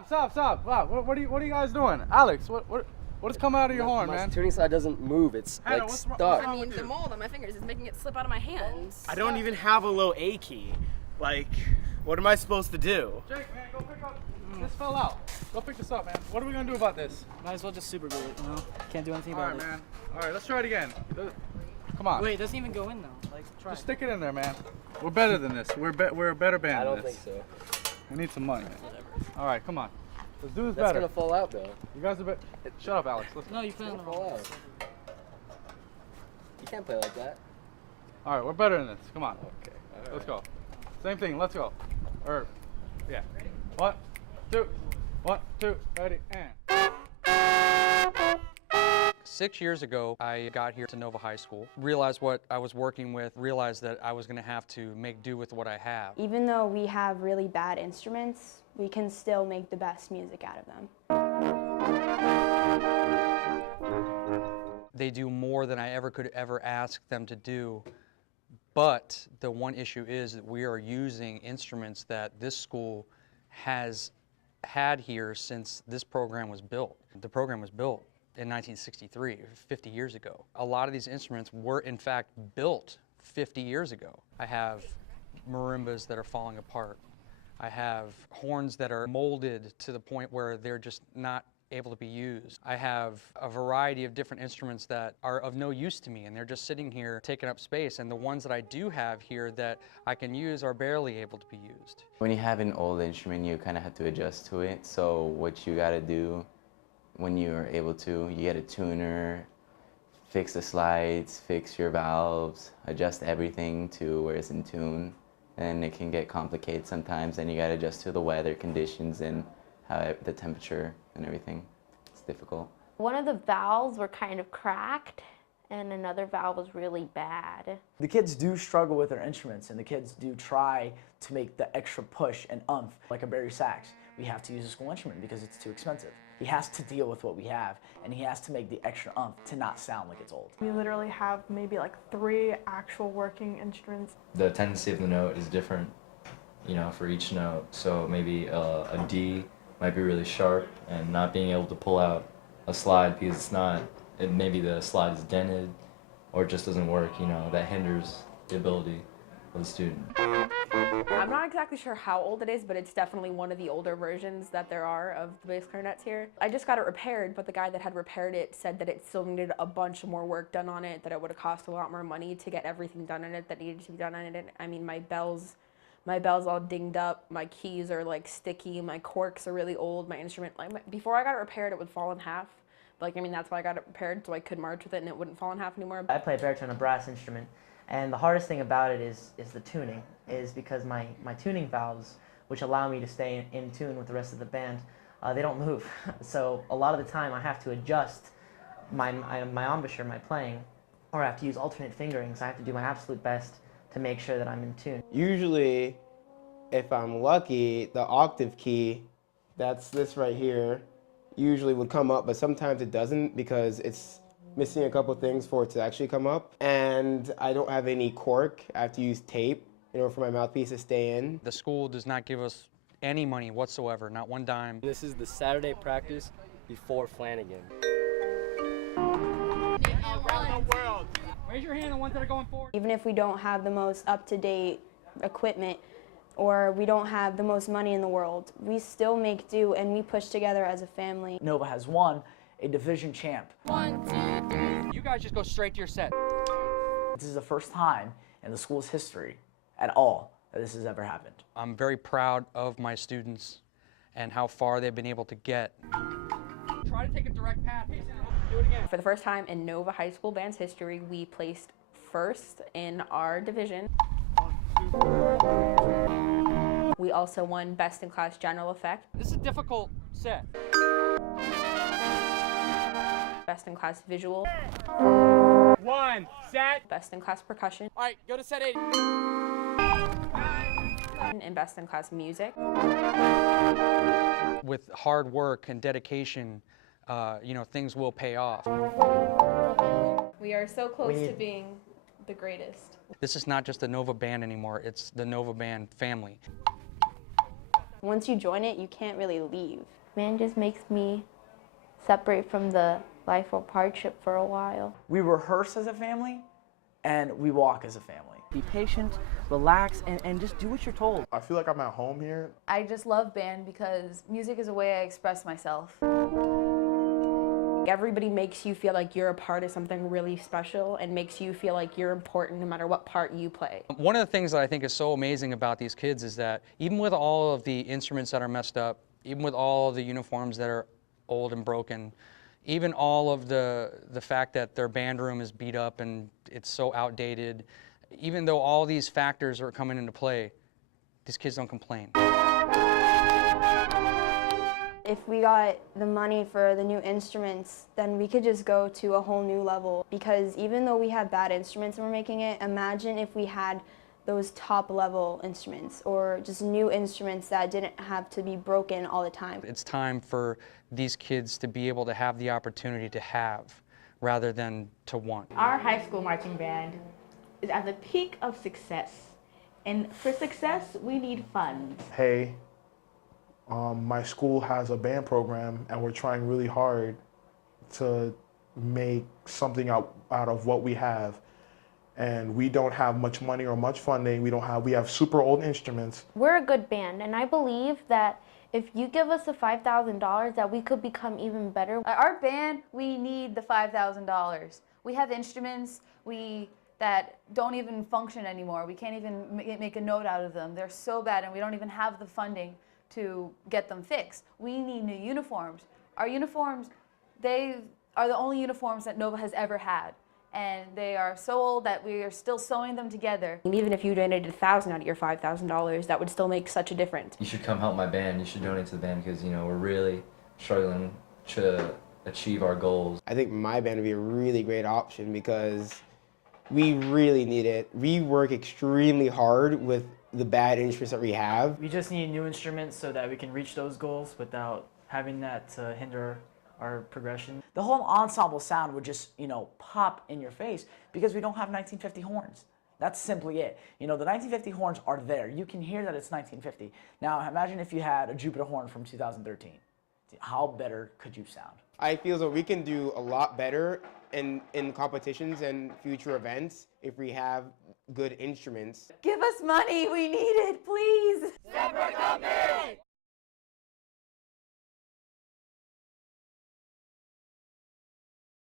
stop. Wow, what are you guys doing? Alex, what is coming out of your horn, man? My tuning slide doesn't move. It's Hannah, like what's stuck. wrong I mean, with the you? mold on my fingers is making it slip out of my hands. I don't even have a low A key. Like, what am I supposed to do? Jake, man, go pick up. This fell out. Go pick this up, man. What are we gonna do about this? Might as well just super glue it, you know? Can't do anything All about right, it. man. All right, let's try it again. Come on. Wait, it doesn't even go in though. Like, try Just it. stick it in there, man. We're better than this. We're a better band I than don't this. think so. We need some money. All right, come on. Let's do this That's better. gonna fall out though. You guys are better. Shut up, Alex. Let's No, you put it on the Fall wrong. out. You can't play like that. All right, we're better than this. Come on. Okay. Let's go. Same thing. Let's go. Or, yeah. 1, 2, 1, 2, ready, and. 6 years ago, I got here to Nova High School, realized what I was working with, realized that I was going to have to make do with what I have. Even though we have really bad instruments, we can still make the best music out of them. They do more than I could ever ask them to do, but the one issue is that we are using instruments that this school has had here since this program was built. The program was built in 1963, 50 years ago. A lot of these instruments were in fact built 50 years ago. I have marimbas that are falling apart. I have horns that are molded to the point where they're just not able to be used. I have a variety of different instruments that are of no use to me, and they're just sitting here taking up space, and the ones that I do have here that I can use are barely able to be used. When you have an old instrument, you kind of have to adjust to it. So what you got to do when you're able to, you get a tuner, fix the slides, fix your valves, adjust everything to where it's in tune. And it can get complicated sometimes, and you got to adjust to the weather conditions and how the temperature and everything. It's difficult. One of the valves were kind of cracked, and another valve was really bad. The kids do struggle with their instruments, and the kids do try to make the extra push and umph. Like a Barry sax, we have to use a school instrument because it's too expensive. He has to deal with what we have, and he has to make the extra umph to not sound like it's old. We literally have maybe like 3 actual working instruments. The tendency of the note is different, you know, for each note. So maybe a D might be really sharp, and not being able to pull out a slide because it's not, maybe the slide is dented or it just doesn't work, you know, that hinders the ability of the student. I'm not exactly sure how old it is, but it's definitely one of the older versions that there are of the bass clarinets here. I just got it repaired, but the guy that had repaired it said that it still needed a bunch more work done on it, that it would have cost a lot more money to get everything done in it that needed to be done in it. I mean, my bell's all dinged up, my keys are like sticky, my corks are really old, my instrument, like before I got it repaired, it would fall in half. Like, I mean, that's why I got it repaired, so I could march with it and it wouldn't fall in half anymore. I play baritone, a brass instrument, and the hardest thing about it is the tuning, is because my tuning valves, which allow me to stay in tune with the rest of the band, they don't move. So a lot of the time I have to adjust my embouchure, my playing, or I have to use alternate fingerings. I have to do my absolute best to make sure that I'm in tune. Usually, if I'm lucky, the octave key, that's this right here, usually would come up, but sometimes it doesn't because it's missing a couple things for it to actually come up. And I don't have any cork. I have to use tape in order for my mouthpiece to stay in. The school does not give us any money whatsoever, not one dime. This is the Saturday practice before Flanagan. Raise your hand on ones that are going forward. Even if we don't have the most up-to-date equipment or we don't have the most money in the world, we still make do and we push together as a family. Nova has won a division champ. 1, 2, 3. You guys just go straight to your set. This is the first time in the school's history at all that this has ever happened. I'm very proud of my students and how far they've been able to get. Try to take a direct path. Do it again. For the first time in Nova High School band's history, we placed first in our division. 1, 2. We also won Best in Class General Effect. This is a difficult set. Best in Class Visual. 1, set. Best in Class Percussion. All right, go to set 8. And Best in Class Music. With hard work and dedication, you know, things will pay off. We are so close to being the greatest. This is not just the Nova Band anymore, it's the Nova Band family. Once you join it, you can't really leave. Band just makes me separate from the life of hardship for a while. We rehearse as a family, and we walk as a family. Be patient, relax, and just do what you're told. I feel like I'm at home here. I just love band because music is a way I express myself. Everybody makes you feel like you're a part of something really special and makes you feel like you're important no matter what part you play. One of the things that I think is so amazing about these kids is that even with all of the instruments that are messed up, even with all of the uniforms that are old and broken, even all of the fact that their band room is beat up and it's so outdated, even though all these factors are coming into play, these kids don't complain. If we got the money for the new instruments, then we could just go to a whole new level. Because even though we have bad instruments and we're making it, imagine if we had those top level instruments or just new instruments that didn't have to be broken all the time. It's time for these kids to be able to have the opportunity to have rather than to want. Our high school marching band is at the peak of success. And for success, we need funds. Hey, my school has a band program and we're trying really hard to make something out of what we have. And we don't have much money or much funding. We have super old instruments. We're a good band, and I believe that if you give us the $5,000 that we could become even better. Our band, we need the $5,000. We have instruments that don't even function anymore. We can't even make a note out of them. They're so bad, and we don't even have the funding to get them fixed. We need new uniforms. Our uniforms, they are the only uniforms that Nova has ever had. And they are so old that we are still sewing them together. And even if you donated $1,000 out of your $5,000, that would still make such a difference. You should come help my band. You should donate to the band because, you know, we're really struggling to achieve our goals. I think my band would be a really great option because we really need it. We work extremely hard with the bad instruments that we have. We just need new instruments so that we can reach those goals without having that hinder our progression. The whole ensemble sound would just, pop in your face because we don't have 1950 horns. That's simply it. The 1950 horns are there. You can hear that it's 1950. Now, imagine if you had a Jupiter horn from 2013. How better could you sound? I feel that we can do a lot better in competitions and future events if we have good instruments. Give us money, we need it, please. Separate company!